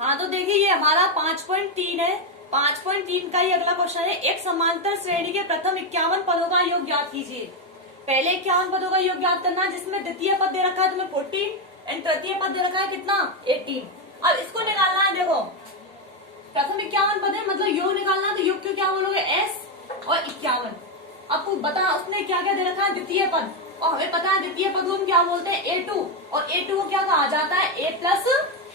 हाँ तो देखिए ये हमारा 5.3 है। 5.3 का ही अगला क्वेश्चन है। एक समांतर श्रेणी के प्रथम 51 पदों का योग ज्ञात कीजिए। पहले 51 पदों का योग ज्ञात करना है, जिसमें द्वितीय पद दे रखा है तुम्हें 14 एंड तृतीय पद दे रखा है कितना 18। अब इसको निकालना है। देखो प्रथम 51 पद है, मतलब योग निकालना है, तो योग क्यों क्या बोलोगे एस और 51। अब तू बता उसने क्या क्या दे रखा है द्वितीय पद, और हमें पता है द्वितीय पद को हम क्या बोलते हैं A2, और A2 को क्या कहा जाता है A प्लस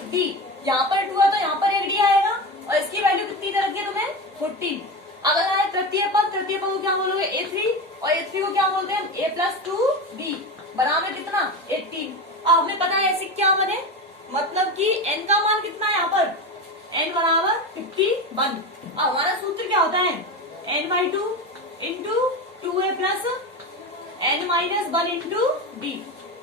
डी। यहाँ पर 2 है तो यहाँ पर एक डी आएगा, और इसकी वैल्यू कितनी दे रखी है तुम्हें 14। अगर आए तृतीय पद को क्या बोलोगे A3, और A3 को क्या बोलते हैं A प्लस 2B बराबर कितना 18। अब हमें पता है ऐसे क्या बने, मतलब कि n का मान कितना है यहाँ पर n बराबर 51। अब हमारा सूत्र क्या होता है n/2 into 2a plus n minus 1 into D.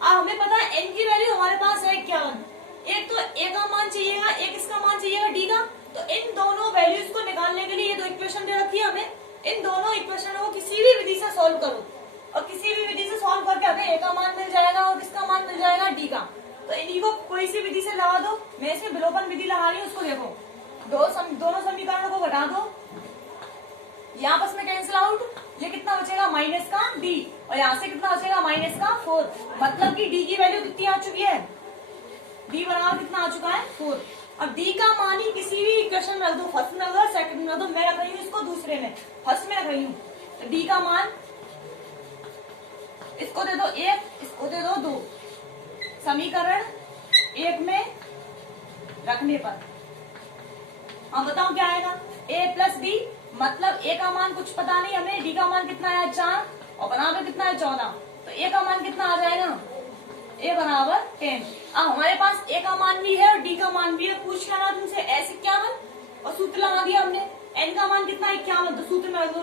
अब हमें पता है n की वैल्यू हमारे पास है 51। एक तो a का मान चाहिएगा, एक इसका मान चाहिएगा d का। तो इन दोनों वैल्यूज को निकालने के लिए ये दो इक्वेशन दे रखी है हमें। इन दोनों इक्वेशनों को किसी भी विधि से सॉल्व करो, और किसी भी विधि से सॉल्व करके हमें a का मान मिल जाएगा और किसका मान मिल जाएगा d का। तो इन्हीं को कोई सी विधि से लगा दो। मैं इसमें विलोपन विधि लगा रही हूँ, उसको देखो। दोनों समीकरणों को घटा दो, यहाँ पर कैंसिल आउट। ये कितना बचेगा माइनस का d, और यहाँ से कितना बचेगा माइनस का 4। मतलब कि d की वैल्यू कितनी आ चुकी है, d बराबर कितना आ चुका है 4। अब d का मान ही किसी भी इक्वेशन में रख दो, फर्स्ट में रख दो सेकंड में रख दो। मैं रख रही हूँ इसको दूसरे में, फर्स्ट में रख रही हूँ। तो d का मान इसको दे दो 1, इसको दे दो 2, समीकरण 1 में रखने पर हम बताओ क्या आएगा a प्लस डी। मतलब a का मान कुछ पता नहीं हमें, d का मान कितना है 4, और बराबर कितना है 14। तो a का मान कितना आ जाएगा a बराबर 10। अब हमारे पास a का मान भी है और d का मान भी है। पूछ लेना तुमसे S 51, और सूत्र लगा दिया हमने। n का मान कितना 51, तो सूत्र में रख दो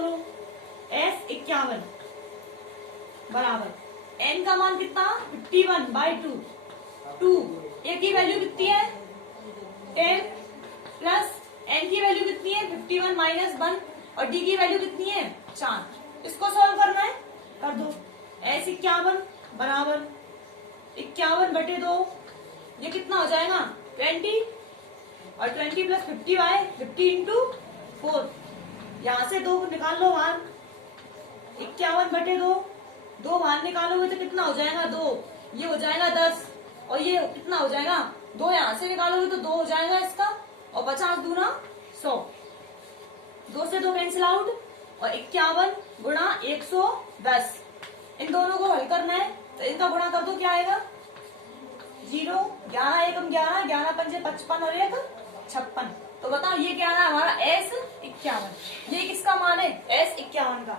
S 51 बराबर n का मान कितना 51/2। 2 a की वैल्यू कितनी है 10 प्लस n की वैल्यू कितनी है 51 माइनस 1, और d की वैल्यू कितनी है 4। इसको सॉल्व करना है, कर दो। S 51 बराबर 51/2, ये कितना हो जाएगा 20, और 20 प्लस 50 इंटू 4। यहाँ से 2 निकाल लो बाहर, 51/2, 2 बाहर निकालोगे तो कितना हो जाएगा 2, ये हो जाएगा 10, और ये कितना हो जाएगा 2 यहाँ से निकालोगे तो 2 हो जाएगा इसका, और 50 दूना 100। 2 से 2 कैंसिल आउट, और 51 गुणा 110। इन दोनों को हल करना है, तो इनका गुणा कर दो, क्या आएगा 0, 11 एकम 11, 11 पंजे 55 और 1 56। तो बताओ ये क्या है हमारा S 51। ये किसका मान है S 51 का।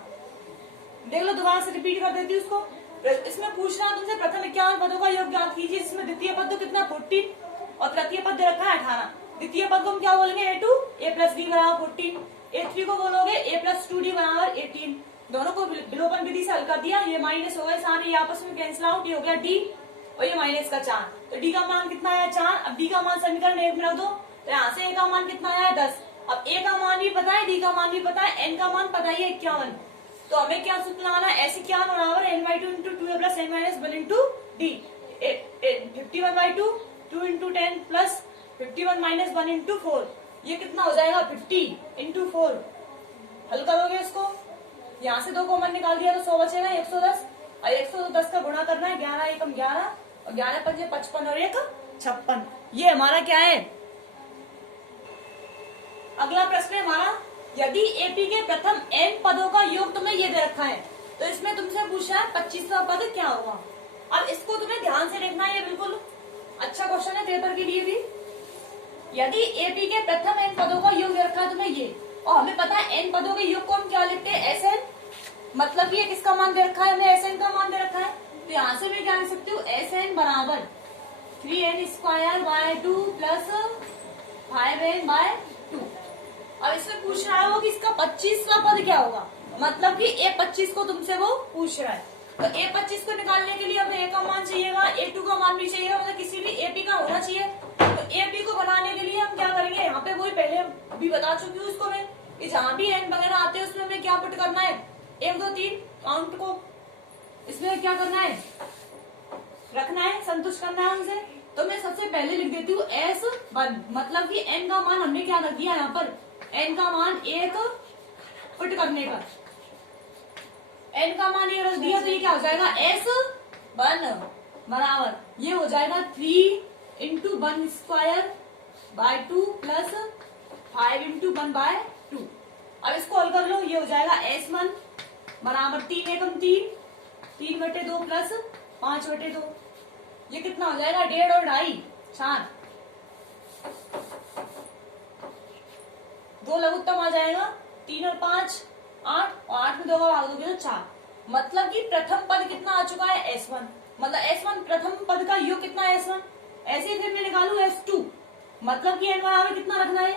देख लो दोबारा से रिपीट कर देती हूँ उसको। इसमें पूछ रहा तुमसे प्रथम 51 पदों का योग ज्ञात कीजिए, जिसमें द्वितीय पद तो कितना 14 और तृतीय पद दे रखा है 18। द्वितीय पद को हम क्या बोलेंगे A2 A प्लस डी बराबर 14, A3 को बोलोगे A प्लस 2D बराबर 18। दोनों को विलोपन विधि से हल कर दिया। ये माइनस हो गए सारे, ये आपस में कैंसिल आउट, ये हो गया D और ये माइनस का 4। तो D का मान कितना आया 4। अब D का मान समीकरण 1 में रख दो, तो यहाँ से A का मान कितना आया 10। अब A का मान भी पता है, D का मान भी पता है, N का मान पता ही है 51। तो हमें क्या सूत्र लगाना है S 51 बराबर n/2 into 2a plus n minus 1 into D. 51/2, 2 into 10 plus 51 minus 1 into 4, ये कितना हो जाएगा 50 इंटू 4। हल करोगे इसको, यहाँ से 2 कॉमन निकाल दिया तो 100 बचेगा 110, और 110 का गुणा करना है, 11 एकम 11 और 11 पंजे 55 और 1 56। ये हमारा क्या है। अगला प्रश्न है हमारा, यदि एपी के प्रथम n पदों का योग तुम्हें ये दे रखा है, तो इसमें तुमसे पूछा है 25वां पद क्या होगा। अब इसको तुम्हें ध्यान से देखना है, ये बिल्कुल अच्छा क्वेश्चन है पेपर के लिए भी। यदि एपी के प्रथम n पदों का योग दे रखा है तुम्हें ये, और हमें पता है n पदों के योग को हम क्या लिखते हैं SN, मतलब ये किसका मान दे रखा है, हमें SN का मान दे रखा है। तो यहाँ से मैं क्या लिख सकती हूँ SN बराबर 3n² / 2 प्लस 5n/2। अब इसमें पूछ रहा है वो कि इसका 25वां पद क्या होगा, मतलब कि A25 को तुमसे वो पूछ रहा है। तो A25 को निकालने के लिए हमें A का मान चाहिएगा, A2 का मान भी चाहिएगा, मतलब किसी भी AP का होना चाहिए। तो AP को बनाने के लिए हम क्या करेंगे, यहाँ पे वही पहले भी बता चुकी हूँ उसको मैं, कि जहाँ भी n वगैरह आते हैं उसमें हमें क्या पुट करना है 1 2 3 काउंट को, इसमें क्या करना है रखना है, संतुष्ट करना है उनसे। तो मैं सबसे पहले लिख देती हूँ S1, मतलब कि n का मान हमने क्या रख दिया यहाँ पर, n का मान 1 पुट करने पर n का मान ये रख दिया, तो ये क्या हो जाएगा S1 बराबर ये हो जाएगा 3 into 1 square by 2 plus 5 into 1 by 2। अब इसको हल कर लो, ये हो जाएगा S1 बराबर 3 एकम 3/2 प्लस 5/2, ये कितना हो जाएगा 1.5 और 2.5 4, 2 लघुत्तम आ जाएगा 3 और 5 8, और 8 में 2 का भाग दोगे तो 4। मतलब कि प्रथम पद कितना आ चुका है S1, मतलब S1 प्रथम पद का योग कितना है S1। ऐसे ही फिर मैं निकालू S2, मतलब कि n बराबर कितना रखना है,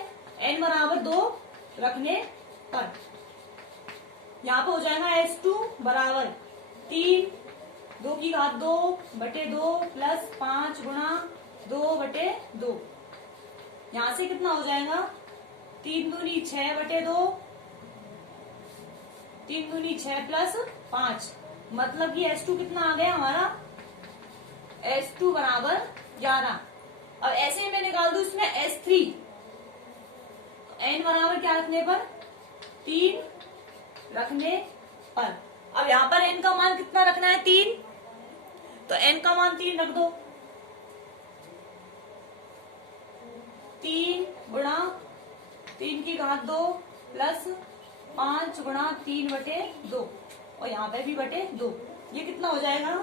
n बराबर 2 रखने पर यहाँ पे हो जाएगा S2 बराबर 3 2 की घात 2/2 प्लस 5 गुणा 2/2। यहाँ से कितना हो जाएगा 3 दूनी 6/2, 3 दूनी 6 प्लस 5, मतलब कि S2 कितना आ गया हमारा, S2 बराबर 11। अब ऐसे ही मैं निकाल दूं इसमें S3, n बराबर क्या रखने पर 3 रखने पर। अब यहाँ पर n का मान कितना रखना है 3, तो n का मान 3 रख दो, 3 गुणा 3 की घात 2 प्लस 5 गुणा 3/2, और यहाँ पे भी 2, ये कितना हो जाएगा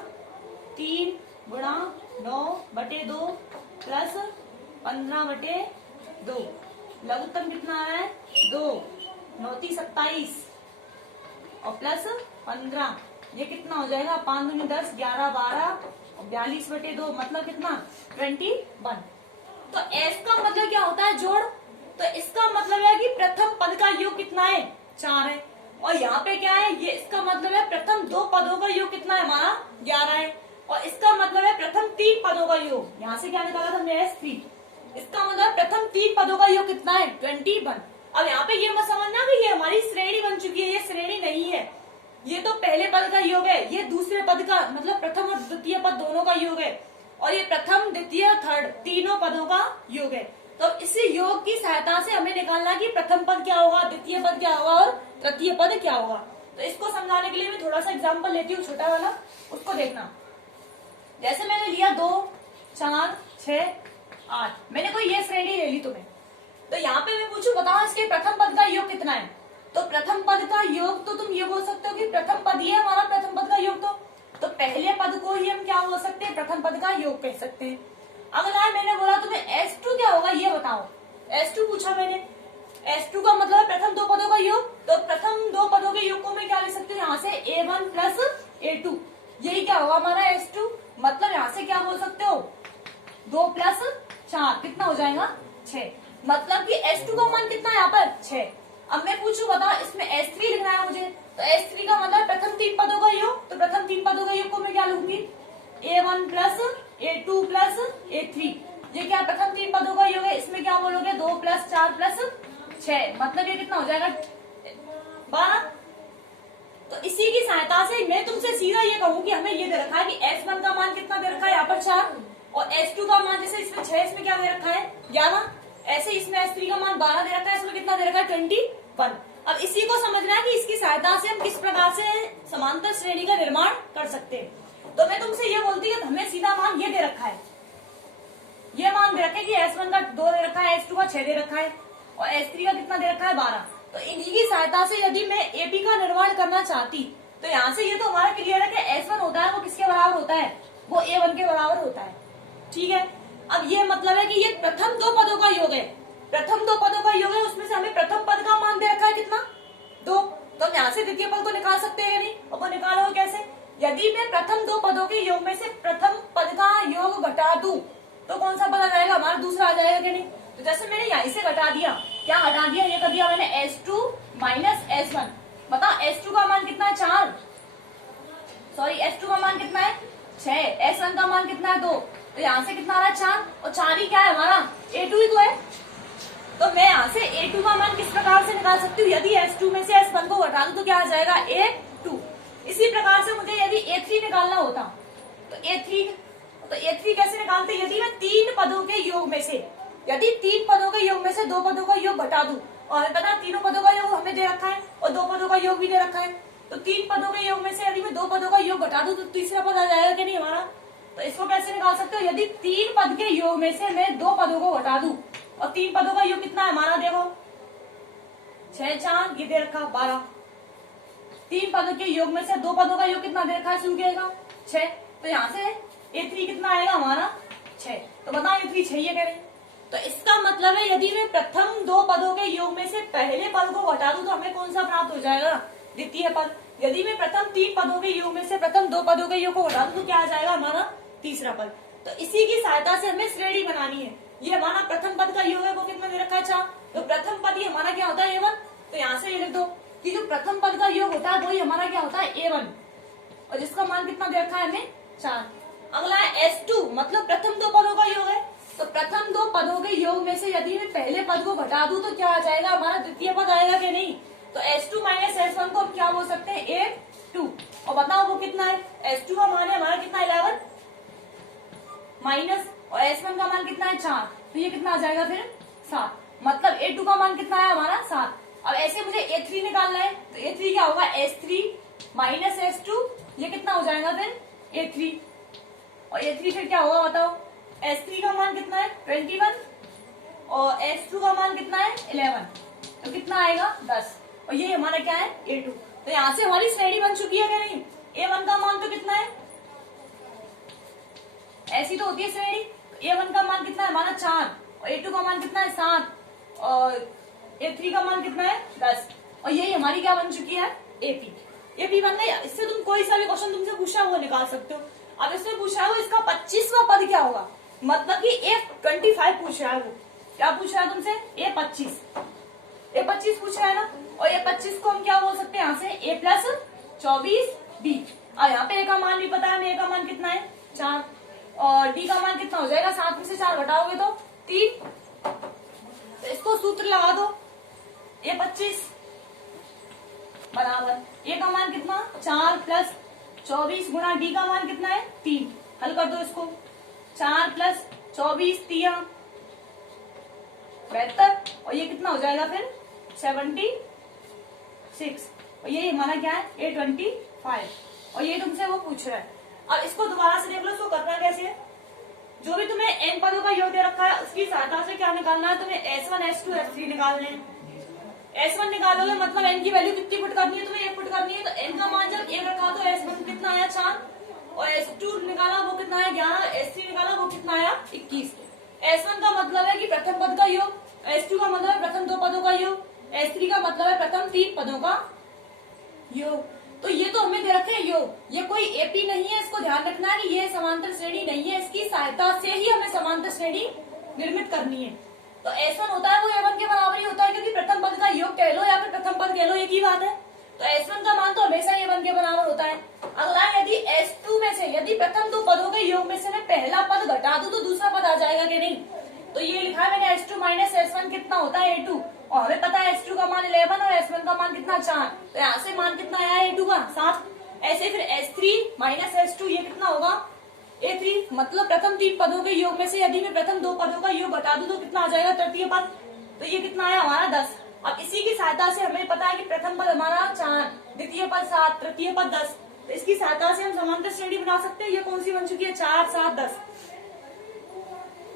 3 गुणा 9/2 प्लस 15/2, लघुत्तम कितना है 2, 9 × 27 और प्लस 15, ये कितना हो जाएगा 5 दूनी 10 11 12 और 42/2, मतलब कितना 21। तो S का मतलब क्या होता है जोड़, तो इसका मतलब है कि प्रथम पद का योग कितना है 4 है, और यहाँ पे क्या है ये इसका मतलब है प्रथम 2 पदों का योग कितना है हमारा 11 है, और इसका मतलब है प्रथम 3 पदों का योग, यहाँ से क्या निकाला था हमने S3, इसका मतलब प्रथम 3 पदों का योग कितना है 21। अब यहाँ पे ये मत समझना कि ये हमारी श्रेणी बन चुकी है, ये श्रेणी नहीं है, ये तो पहले पद का योग है, ये दूसरे पद का मतलब प्रथम और द्वितीय पद दोनों का योग है, और ये प्रथम द्वितीय थर्ड तीनों पदों का योग है। तो इस योग की सहायता से हमें निकालना कि प्रथम पद क्या होगा, द्वितीय पद क्या होगा और तृतीय पद क्या होगा। तो इसको समझाने के लिए मैं थोड़ा सा एग्जाम्पल लेती हूँ छोटा वाला, उसको देखना। जैसे मैंने लिया 2 4 6 8, मैंने कोई ये श्रेणी ले ली तुम्हें, तो यहाँ पे मैं पूछूं बताओ इसके प्रथम पद का योग कितना है, तो प्रथम पद का योग तो तुम ये बोल सकते हो कि प्रथम पद ही है हमारा प्रथम पद का योग, तो पहले पद को ही हम क्या बोल सकते हैं प्रथम पद का योग कह सकते हैं। अगला मैंने बोला तुम्हें S2 क्या होगा ये बताओ, S2 पूछा मैंने, S2 का मतलब है प्रथम 2 पदों का योग, तो प्रथम 2 पदों के योग को मैं क्या लिख सकती हूँ यहाँ से A1 प्लस A2, यही क्या होगा हमारा S2, मतलब यहाँ से क्या बोल सकते हो 2 प्लस 4 कितना हो जाएगा 6, मतलब कि S2 का मान कितना है यहाँ पर 6। अब मैं पूछूं बताओ इसमें S3 लिखना है मुझे, तो S3 का मतलब प्रथम 3 पदों का योग, तो प्रथम 3 पदों का योग को मैं क्या लूंगी A1 plus A2 plus A3, ये क्या प्रथम 3 पदों का योग है, इसमें क्या बोलोगे 2 प्लस 4 प्लस 6, मतलब ये कितना हो जाएगा 12। तो इसी की सहायता से मैं तुमसे सीधा ये कहूँ कि हमें ये दे रखा है कि S1 का मान कितना दे रखा है यहाँ पर 4, और S2 का मान जैसे इसमें 6, इसमें क्या दे रखा है 11, ऐसे इसमें S3 का मान 12 दे रखा है, इसमें कितना दे रखा है 21। अब इसी को समझना है कि इसकी सहायता से हम किस प्रकार से समांतर श्रेणी का निर्माण कर सकते हैं। तो मैं तुमसे ये बोलती है हमें सीधा मान ये दे रखा है, ये मान दे रखा है कि S1 का 2 दे रखा है, S2 का 6 दे रखा है, और S3 का कितना दे रखा है 12। तो इन्हीं की सहायता से यदि मैं AP का निर्माण करना चाहती, तो यहाँ से ये तो हमारा क्लियर है कि S1 होता है वो किसके बराबर होता है, वो A1 के बराबर होता है, ठीक है। अब ये मतलब है कि ये प्रथम 2 पदों का योग है, प्रथम 2 पदों का योग है, उसमें से हमें प्रथम पद का मान दे रखा है कितना 2, तो हम यहाँ से द्वितीय पद को निकाल सकते हैं नहीं, और वो निकालोगे कैसे, यदि मैं प्रथम 2 पदों के योग में से प्रथम पद का योग घटा दूं तो कौन सा पद आ जाएगा हमारा दूसरा आ जाएगा कि नहीं। तो जैसे मैंने यहीं से घटा दिया, क्या घटा दिया, ये कर दिया मैंने S2 माइनस S1, बता S2 का मान कितना है 4, सॉरी S2 का मान कितना है 6, S1 का मान कितना है 2, तो यहाँ से कितना आ रहा है 4, और 4 ही क्या है हमारा A2 ही तो है। तो मैं यहाँ से A2 का मान किस प्रकार से निकाल सकती हूँ, यदि S2 में से S1 को घटा दूं तो क्या आ जाएगा A2। इसी प्रकार से मुझे यदि A3 निकालना होता तो A3 तो A3 कैसे निकालते हैं? यदि मैं तीन पदों के योग में से, यदि तीन पदों के योग में से दो पदों का योग घटा दूं, और हमें पता है तीनों पदों का योग हमें दे रखा है और दो पदों का योग भी दे रखा है, तो तीन पदों के योग में से यदि मैं दो पदों का योग घटा दूं तो तीसरा पद आ जाएगा कि नहीं हमारा? तो इसको कैसे निकाल सकते हो? यदि तीन पद के योग में से मैं दो पदों को घटा दूं, और तीन पदों का योग कितना है हमारा? देखो 6 4 ये दे रखा 12, तीन पदों के योग में से दो पदों का योग कितना दे रखा है? शुरू किएगा 6, तो यहाँ से A3 कितना आएगा हमारा? 6। तो बताओ A3 6 कह रहे हैं, तो इसका मतलब है यदि मैं प्रथम दो पदों के योग में से पहले पद को घटा दूं तो हमें कौन सा प्राप्त हो जाएगा? द्वितीय पद। यदि मैं प्रथम तीन पदों के योग में से प्रथम दो पदों के योग को घटा दूं तो क्या आ जाएगा हमारा? तीसरा पद। तो इसी की सहायता से हमें श्रेणी बनानी है। ये हमारा प्रथम पद का योग है, वो कितना दे रखा है? 4। तो प्रथम पद ही हमारा क्या होता है? A1। तो यहाँ से ये लिख दो कि जो प्रथम पद का योग होता है वही हमारा क्या होता है? A1, और जिसका मान कितना दे रखा है हमें? 4। अगला है S2, मतलब प्रथम दो पदों का योग है। तो प्रथम दो पदों के योग में से यदि मैं पहले पद को घटा दूं तो क्या आ जाएगा हमारा? द्वितीय पद आएगा कि नहीं? तो S2 माइनस S1 को हम क्या बोल सकते हैं? A2। और बताओ वो कितना है? S2 का मान है हमारा कितना? 11 माइनस, और S1 का मान कितना है? 4। तो ये कितना आ जाएगा फिर? 7। मतलब A2 का मान कितना है हमारा? 7। अब ऐसे मुझे A3 निकालना है, तो A3 क्या होगा? S3 माइनस S2, ये कितना हो जाएगा फिर? A3। और A3 फिर क्या होगा बताओ? S3 का मान कितना है? 21, और S2 का मान कितना है? 11। तो कितना आएगा? 10। और ये हमारा क्या है? A2। तो यहाँ से हमारी श्रेणी बन चुकी है क्या नहीं? A1 का मान तो कितना है? ऐसी तो होती है श्रेणी। A1 का मान कितना है हमारा? 4, और A2 का मान कितना है? 7, और A3 का मान कितना है? 10। और यही हमारी क्या बन चुकी है? AP। AP बन गई। इससे तुम कोई सा भी क्वेश्चन तुमसे पूछा वो निकाल सकते हो। अब इसमें पूछा है वो इसका 25वां पद क्या होगा, मतलब कि A25 पूछ रहा है। वो क्या पूछ रहा है तुमसे? A25 पूछ रहा है ना। और A25 को हम क्या बोल सकते हैं यहाँ से? A plus 24B। और यहाँ पे A का मान भी पता है, A का मान कितना है? 4, और D का मान कितना हो जाएगा? 7 में से 4 घटाओगे तो 3। तो इसको सूत्र लगा दो, A25 बराबर A का मान कितना? 4 प्लस 24 गुणा D का मान कितना है? 3। हल कर दो इसको। 4 प्लस 24 3 72, और ये कितना हो जाएगा फिर? 76। और ये हमारा क्या है? A25। और ये तुमसे वो पूछ रहा है। अब इसको दोबारा से देख लो, इसको करना कैसे है? जो भी तुम्हें n पदों का योग दे रखा है उसकी सहायता से क्या निकालना है? तुम्हें S1 S2 S3 निकालने हैं। S1 निकालोगे मतलब n की वैल्यू कितनी पुट करनी है? तुम्हें 1 पुट करनी है। तो n का मान जब 1 रखा तो S1 कितना आया? 4, और S2 निकाला वो कितना है? 11, S3 निकाला वो कितना आया? 21। S1 का मतलब है कि प्रथम पद का योग, S2 का मतलब है प्रथम दो पदों का योग, S3 का मतलब है प्रथम तीन पदों का योग। तो ये तो हमें दे रखे हैं योग, ये कोई AP नहीं है। इसको ध्यान रखना है कि ये समांतर श्रेणी नहीं है, इसकी सहायता से ही हमें समांतर श्रेणी निर्मित करनी है। तो S1 होता है वो A1 के बराबर ही होता है, क्योंकि प्रथम पद का योग कह लो या फिर प्रथम पद कह लो, एक ही बात है। तो S1 का मान तो हमेशा A1 के बराबर होता है। अगला, यदि S2 में से यदि प्रथम दो पदों के योग में से मैं पहला पद घटा दूं तो दूसरा पद आ जाएगा कि नहीं? तो ये लिखा है मैंने S2 माइनस S1 कितना होता है? A2। और हमें पता है S2 का मान 11 और S1 का मान कितना? 4। तो यहाँ से मान कितना आया A2 का? 7। ऐसे फिर S3 माइनस S2 ये कितना होगा? A3। मतलब प्रथम तीन पदों के योग में से यदि मैं प्रथम दो पदों का योग घटा दूं तो कितना आ जाएगा? तृतीय पद। तो ये कितना आया हमारा? 10। अब इसी की सहायता से हमें पता है कि प्रथम पद हमारा 4, द्वितीय पद 7, तृतीय पद 10। तो इसकी सहायता से हम समांतर श्रेणी बना सकते हैं। ये कौन सी बन चुकी है? 4 7 10।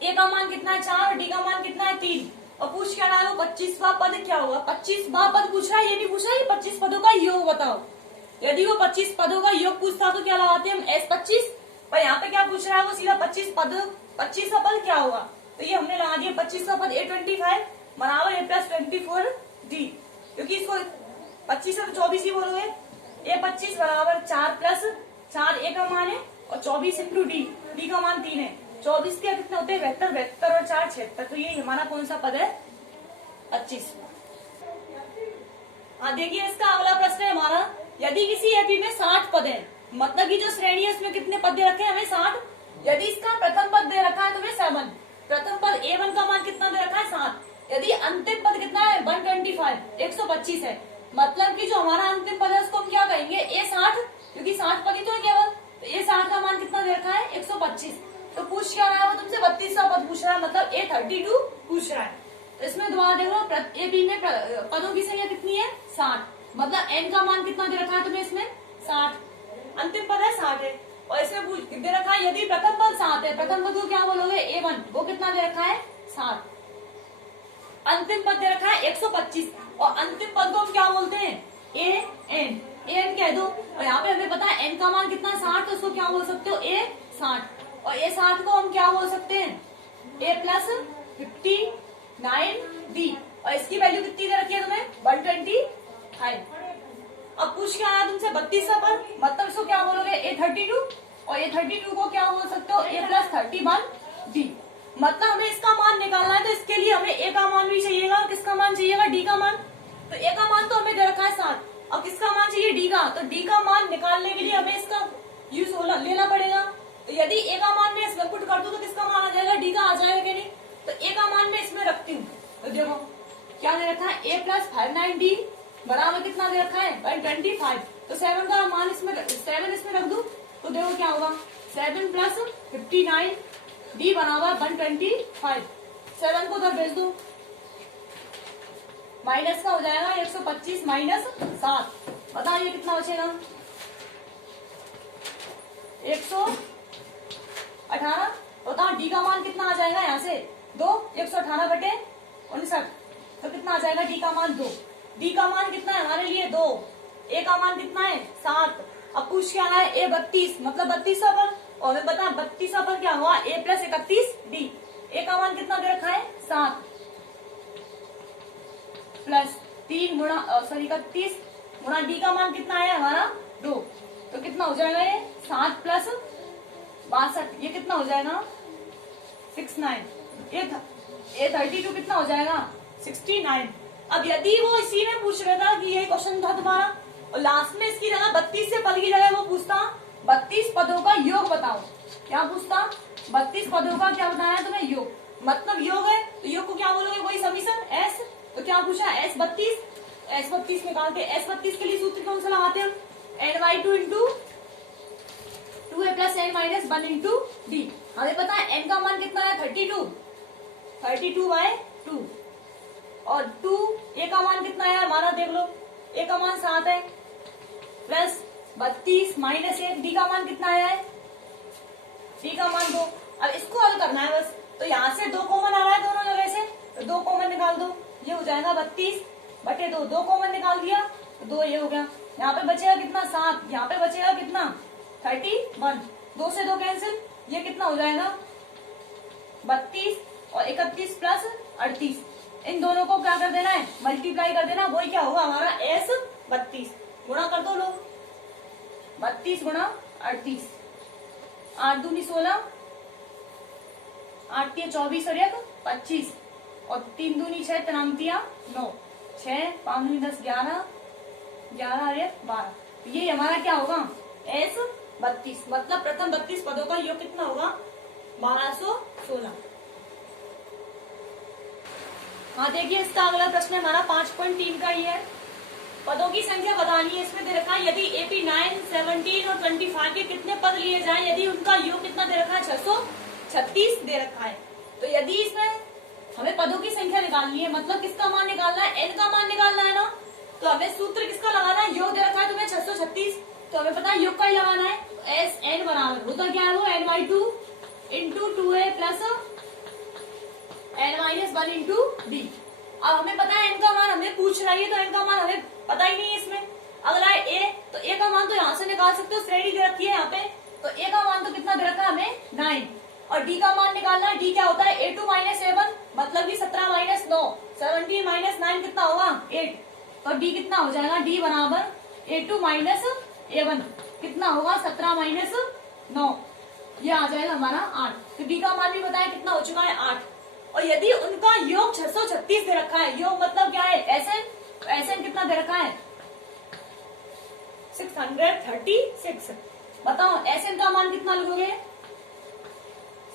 A का मान कितना है? 4, और D का मान कितना है? 3। और पूछ क्या रहा है वो? 25वां पद क्या होगा? 25वां पद पूछ रहा है, ये नहीं पूछ रहा है 25 पदों का योग बताओ। यदि वो 25 पदों का योग पूछता तो क्या लगाते हम? S25। पर यहाँ पे क्या पूछ रहा है वो? सीधा 25वां पद क्या होगा? तो ये हमने लगा दिया 25वां पद A25 बराबर A प्लस 24D, क्योंकि इसको 25 से 24 ही बोलोगे। A25 बराबर 4 प्लस 4 A का मान है, और 24 इंटू D का मान 3 है। 24 के कितने होते हैं? 72, 72 और 4 76। तो ये हमारा कौन सा पद है? 25। हाँ देखिए, इसका अगला प्रश्न है हमारा, यदि किसी AP में 60 पद है, मतलब कि जो श्रेणी है उसमें कितने पद दे रखे हैं हमें? 60। यदि इसका प्रथम पद दे रखा है तो हमें 7। प्रथम पद A1 का मान कितना दे रखा है? 7। यदि अंतिम पद कितना है? 125, 125 है। मतलब कि जो हमारा अंतिम पद है उसको हम क्या कहेंगे? A60, क्योंकि 60 पद ही तो है केवल। तो A60 का मान कितना दे रखा है? 125। तो पूछ क्या रहा है वो तुमसे 32वां पद पूछ रहा है, मतलब A32 पूछ रहा है। तो इसमें दोबारा देखो ए बी में पदों की संख्या कितनी है 60, मतलब n का मान कितना दे रखा है तुम्हें इसमें 60, अंतिम पद है 60 है। और इसमें दे रखा है यदि प्रथम पद 7 है, प्रथम पद को क्या बोलोगे A1, वो कितना दे रखा है 7, अंतिम पद दे रखा है 125 और अंतिम पद को हम क्या बोलते हैं an कह दो। और यहाँ पे हमें पता है n का मान कितना है 60, तो उसको क्या बोल सकते हो A60 और A60 को हम क्या बोल सकते हैं A+59D और इसकी वैल्यू कितनी दे रखी है तुम्हें 125। अब पूछ के आया तुमसे 32वां पद, मतलब इसको क्या बोलोगे A32 और A32 को क्या बोल सकते हो A+31D, मतलब हमें इसका मान निकालना है। तो इसके लिए हमें A का मान भी चाहिएगा और किसका मान चाहिएगा D का मान। तो A का मान तो हमें दे रखा है 7, अब किसका मान चाहिए D का, तो D का मान निकालने के लिए हमें इसका यूज लेना पड़ेगा। तो यदि A का मान मैं इसमें पुट कर दूं तो किसका मान आ जाएगा D का आ जाएगा कि नहीं। तो A का मान मैं इसमें रखती हूँ, तो देखो क्या दे रखा है A+59D बराबर कितना दे रखा है 125। तो 7 का मान इसमें 7 इसमें रख दूं तो देखो क्या होगा 7+59D बराबर 125। 7 को उधर भेज दो, माइनस का हो जाएगा 125 माइनस 7, बताओ ये कितना बचेगा 118। बताओ डी का मान कितना आ जाएगा यहाँ से 2, 118 बटे 59, तो कितना आ जाएगा डी का मान 2। डी का मान कितना है हमारे लिए 2, ए का मान कितना है 7। अब पूछ क्या है A32 मतलब 32वां पद, और हमें पता 32वां पद क्या हुआ A+31D। ए का मान कितना दे रखा है 7 प्लस 3 गुणा 31 गुणा डी का मान कितना है हमारा 2, तो कितना हो जाएगा ये 7 प्लस 62, ये कितना हो जाएगा 69। A32 कितना हो जाएगा 69। अब यदि वो इसी में पूछ रहा था कि ये क्वेश्चन था तुम्हारा और लास्ट में इसकी जगह 32 से पद की जगह वो पूछता 32 पदों का योग बताओ, क्या पूछता 32 पदों का क्या बताना है तुम्हें योग, मतलब योग है तो योग को क्या बोलोगे वही समीशन S। तो क्या पूछा S32 निकालते, S32 के लिए सूत्र कौन सा लगाते हैं n/2 into 2a + n - 1 into D. हमें पता है n का मान कितना है 32/2 और 2 a का मान कितना है हमारा देख लो, a का मान 7 है प्लस 32 माइनस 1, डी का मान कितना है डी का मान 2। अब इसको हल करना है बस, तो यहाँ से 2 कॉमन आ रहा है दोनों जगह से, तो 2 कॉमन निकाल दो, ये हो जाएगा 32/2, 2 कॉमन निकाल दिया तो 2 ये हो गया। यहाँ पे बचेगा कितना 7, यहाँ पे बचेगा कितना 31, 2 से 2 कैंसिल, ये कितना हो जाएगा 32 और 31 प्लस 38, इन दोनों को क्या कर देना है मल्टीप्लाई कर देना, वही क्या होगा हमारा S32 गुणा कर दो लोग 32 गुणा 38, 8 दूनी 16, 8 × 24 और 1 25 और 3 दूनी 6, 3 × 9, 6 5 दूनी 10 11, 11 और 1 12, ये हमारा क्या होगा S32, मतलब प्रथम 32 पदों का योग कितना होगा 1216। हाँ देखिए इसका अगला प्रश्न हमारा 5.3 का ही है, पदों की संख्या बतानी है। इसमें दे रखा है यदि AP 9, 17 और 25 के कितने पद लिए जाएं, यदि उनका योग कितना दे रखा है 636 दे रखा है। तो यदि इसमें हमें पदों की संख्या निकालनी है, मतलब किसका मान निकालना है n का मान निकालना है ना, तो हमें सूत्र किसका लगाना है, योग दे रखा है तुम्हें 636, तो हमें पता है योग का ही लगाना है। SN बराबर होता क्या है वो n/2 into 2a plus n-1 into D. अब हमें पता है n का मान हमें पूछ रही है, तो n का मान हमें पता ही नहीं है इसमें। अगला है a, तो a का मान तो यहाँ से निकाल सकते हो, श्रेणी दे रखी है यहाँ पे, तो a का मान तो कितना दे रखा है हमें 9, और d का मान निकालना है। d क्या होता है A2 - A1, मतलब कि 17 - 9, 17 - 9 कितना होगा 8, तो d कितना हो जाएगा d बराबर A2 - A1 कितना होगा 17 - 9, ये आ जाएगा हमारा 8। तो d का मान भी बताया कितना हो चुका है 8। और यदि उनका योग 636 दे रखा है, योग मतलब क्या है SN, तो SN कितना दे रखा है 636, बताओ SN का मान कितना लगोगे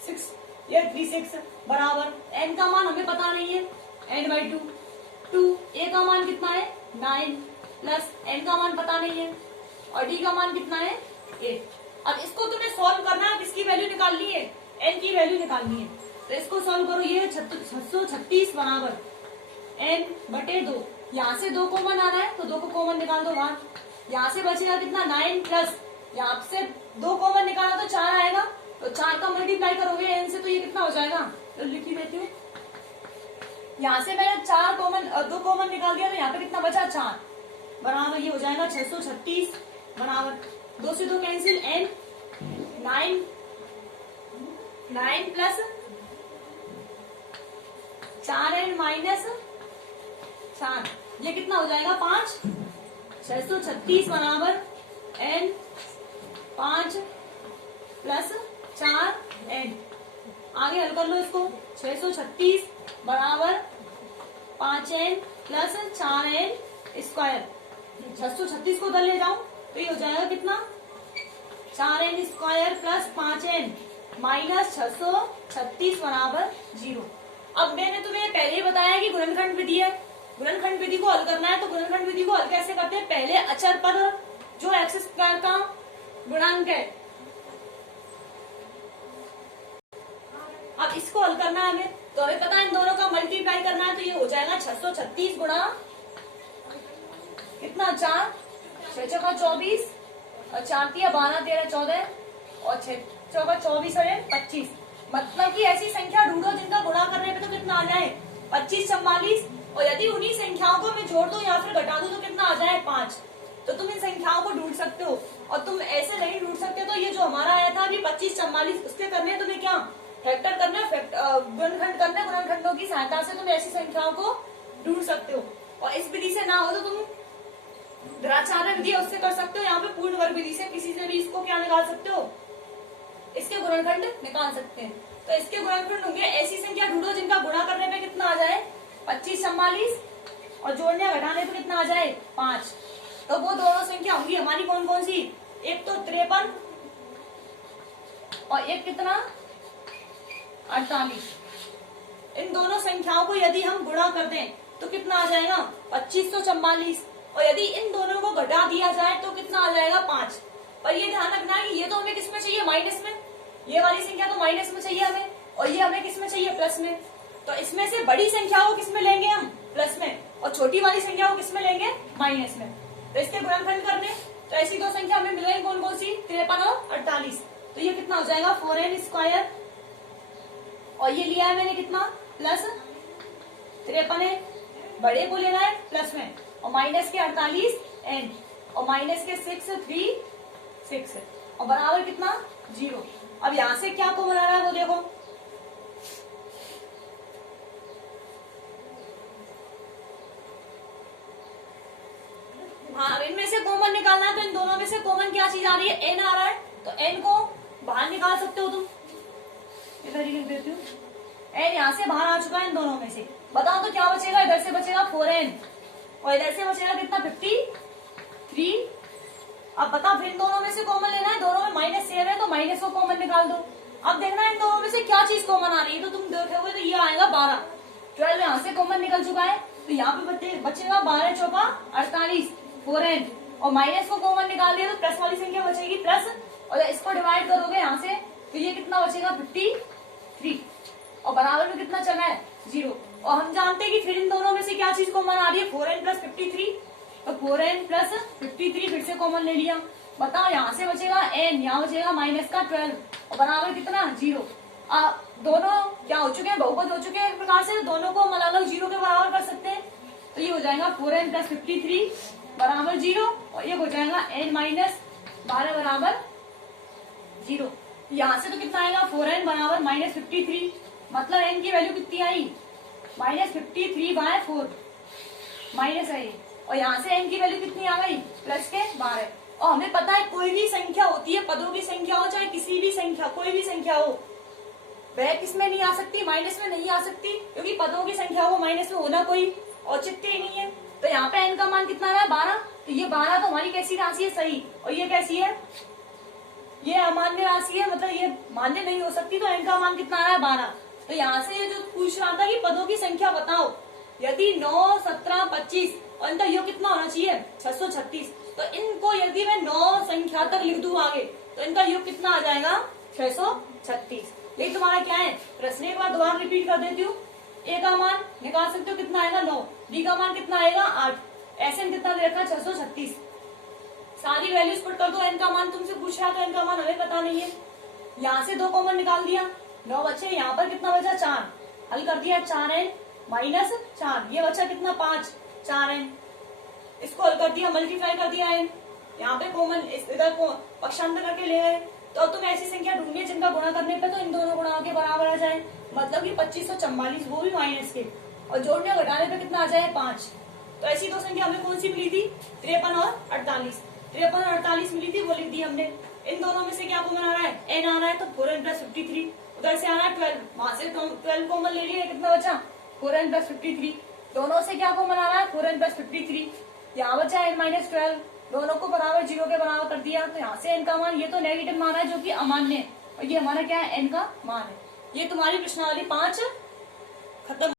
6, ये 36 बराबर n का मान हमें पता नहीं है n/2, 2 a का मान कितना है 9 प्लस n का मान पता नहीं है और d का मान कितना है 8। अब इसको तुम्हें सॉल्व करना है, किसकी वैल्यू निकालनी है n की वैल्यू निकालनी है। तो इसको सॉल्व करो, ये 636 बराबर n बटे 2, यहाँ से 2 कॉमन आ रहा है तो 2 को कॉमन निकाल दो बाहर। यहाँ से बचेगा कितना 9 प्लस यहाँ से 2 कॉमन निकाला तो 4 आएगा, तो 4 का मल्टीप्लाई करोगे n से तो ये कितना हो जाएगा, तो लिख ही देती हूँ। यहाँ से मैंने 2 कॉमन निकाल दिया तो यहाँ पे कितना बचा 4 बराबर ये हो जाएगा 636 बराबर 2 से 2 cancel n 9 plus 4n minus 4 ये कितना हो जाएगा 5। 636 बराबर n 5 प्लस 4n, आगे हल कर लो इसको। 636 बराबर 5n प्लस 4n स्क्वायर, 636 को उधर ले जाऊं तो ये हो जाएगा कितना 4n square plus 5n minus 636 बराबर 0। अब मैंने तुम्हें पहले ही बताया कि गुणनखंड विधि है, गुणनखंड विधि को हल करना है। तो गुणनखंड विधि को हल कैसे करते हैं, पहले अचर पर जो एक्स स्क्वायर का गुणांक है, अब इसको हल करना है हमें। तो हमें पता है इन दोनों का मल्टीप्लाई करना है, तो ये हो जाएगा 636 गुणा कितना 4, 6 चौका 24 और 4 तिया 12 13 14 और 6 चौका 24 और 25। मतलब कि ऐसी संख्या ढूंढो जिनका गुणा करने पे तो कितना आ जाए 25 44, और यदि उन्हीं संख्याओं को मैं जोड़ दूं या फिर घटा दूं तो कितना आ जाए 5। तो तुम इन संख्याओं को ढूंढ सकते हो, और तुम ऐसे नहीं ढूंढ सकते। तो ये जो हमारा आया था अभी 25 44 उसके करने तुम्हें क्या फैक्टर करना, गुणनखंड करना। गुणनखंडों की सहायता से तुम ऐसी संख्याओं को ढूंढ सकते हो, और इस विधि से ना हो तो तुम द्विराचार्य विधि उससे कर सकते हो। यहाँ पे पूर्ण वर्ग विधि से किसी से भी इसको क्या निकाल सकते हो, इसके गुणनखंड निकाल सकते हैं। तो इसके गुणनखंड होंगे ऐसी संख्या ढूंढो जिनका गुणा करने पे कितना आ जाए 25 44 और जोड़ने घटाने पे कितना आ जाए 5। तो वो दोनों संख्या होंगी हमारी कौन कौन सी, एक तो 53 और एक कितना 48। इन दोनों संख्याओं को यदि हम गुणा कर दें तो कितना आ जाएगा 2544, और यदि इन दोनों को घटा दिया जाए तो कितना आ जाएगा 5। पर ये ध्यान रखना है कि ये तो हमें किस में चाहिए, माइनस में। ये वाली संख्या तो माइनस में चाहिए हमें, और ये हमें किस में चाहिए, प्लस में। तो इसमें से बड़ी संख्या को किस में लेंगे हम, प्लस में, और छोटी वाली संख्या को किस में लेंगे, माइनस में। तो इसके गुणनखंड करने तो ऐसी दो संख्या हमें मिलेंगी कौन कौन सी, 53 और 48। तो ये कितना हो जाएगा 4n स्क्वायर, और ये लिया है मैंने कितना प्लस 53, बड़े को लेना है प्लस में, और माइनस के 48n और माइनस के 6 3 6 और बराबर कितना 0। अब यहाँ से क्या कॉमन आ रहा है वो देखो, हाँ इनमें से कॉमन निकालना है। तो इन दोनों में से कॉमन क्या चीज आ रही है, n आ रहा है। तो n को बाहर निकाल सकते हो तुम, इधर ही लिख देती हूँ। n यहाँ से बाहर आ चुका है इन दोनों में से। बताओ तो क्या बचेगा, इधर से बचेगा 4n और इधर से बचेगा कितना 53। अब बता फिर इन दोनों में से कॉमन लेना है, दोनों में माइनस सेव है तो माइनस को कॉमन निकाल दो। अब देखना है इन दोनों में से क्या चीज कॉमन आ रही है। तो तुम देखोगे तो ये आएगा 12, 12 यहाँ से कॉमन निकल चुका है। तो यहाँ पे बचेगा 12 चौका 48 4n, और माइनस को कॉमन निकाल दिया तो प्लस वाली संख्या बचेगी प्लस, और इसको डिवाइड करोगे यहाँ से तो ये कितना बचेगा 53, और बराबर में कितना चला है 0। और हम जानते हैं कि फिर इन दोनों में से क्या चीज कॉमन आ रही है, 4n प्लस 53। तो 4n प्लस 53 फिर से कॉमन ले लिया। बताओ यहाँ से बचेगा n, यहाँ बचेगा माइनस का 12 और बराबर कितना 0। दोनों क्या हो चुके हैं, बहुपद हो चुके हैं एक प्रकार से। दोनों को हम अलग अलग 0 के बराबर कर सकते हैं। तो ये हो जाएगा 4n प्लस 53 बराबर 0, और ये हो जाएगा n माइनस 12 बराबर 0। यहाँ से तो कितना आएगा 4n बराबर माइनस 53, मतलब n की वैल्यू कितनी आई -53/4 माइनस है। और यहाँ से n की वैल्यू कितनी आ गई प्लस के 12। और हमें पता है कोई भी संख्या होती है, पदों की संख्या हो चाहे किसी भी संख्या, कोई भी संख्या हो, वह किसमें नहीं आ सकती, माइनस में नहीं आ सकती, क्योंकि पदों की संख्या को माइनस में होना कोई औचित्य ही नहीं है। तो यहाँ पे n का मान कितना रहा है 12। तो ये 12 तो हमारी कैसी राशि है, सही। और ये कैसी है, ये अमान्य राशि है, मतलब ये मान्य नहीं हो सकती। तो n का मान कितना आ रहा है 12। तो यहाँ से ये जो पूछ रहा था कि पदों की संख्या बताओ, यदि 9 17 25 और इनका योग कितना होना चाहिए 636, तो इनको यदि मैं 9 संख्या तक लिख दूं आगे तो इनका योग कितना आ जाएगा 636। ये तुम्हारा क्या है प्रश्न, एक बार दोबारा रिपीट कर देती हूँ। ए का मान निकाल सकते हो, कितना आएगा 9, डी का मान कितना आएगा 8, एसएन कितना दे रखा है 636। सारी वैल्यूज पुट कर दो, एन का मान तुमसे पूछ रहा था, एन का मान हमें पता नहीं है। यहाँ से 2 कॉमन निकाल दिया, 9 बचे, यहाँ पर कितना बचा 4, हल कर दिया 4n माइनस 4, ये बचा कितना 5, 4n, इसको हल कर दिया, मल्टीप्लाई कर दिया n, यहाँ पे कॉमन इधर को पक्षांतर करके ले गए। तो अब तुम्हें ऐसी संख्या ढूंढनी है जिनका गुणा करने पे तो इन दोनों गुणा के बराबर आ जाए, मतलब कि 2544, वो भी माइनस के, और जोड़ने और घटाने पे कितना आ जाए 5। तो ऐसी दो संख्या हमें कौन सी मिली थी 53 और 48, 53 और 48 मिली थी, वो लिख दी हमने। इन दोनों में से क्या कॉमन आ रहा है, n आ रहा है, तो 4n + 53, उधर से आ रहा है 12, वहां से 12 कॉमन ले लिया, कितना बचा 4n + 53, दोनों से क्या कॉमन आ रहा है 4n + 53, यहाँ बचा n - 12, दोनों को बराबर 0 के बराबर कर दिया। तो यहाँ से n का मान, ये तो नेगेटिव मान है जो कि अमान्य है, और ये हमारा क्या है n का मान है। ये तुम्हारी प्रश्नावली 5 खत्म।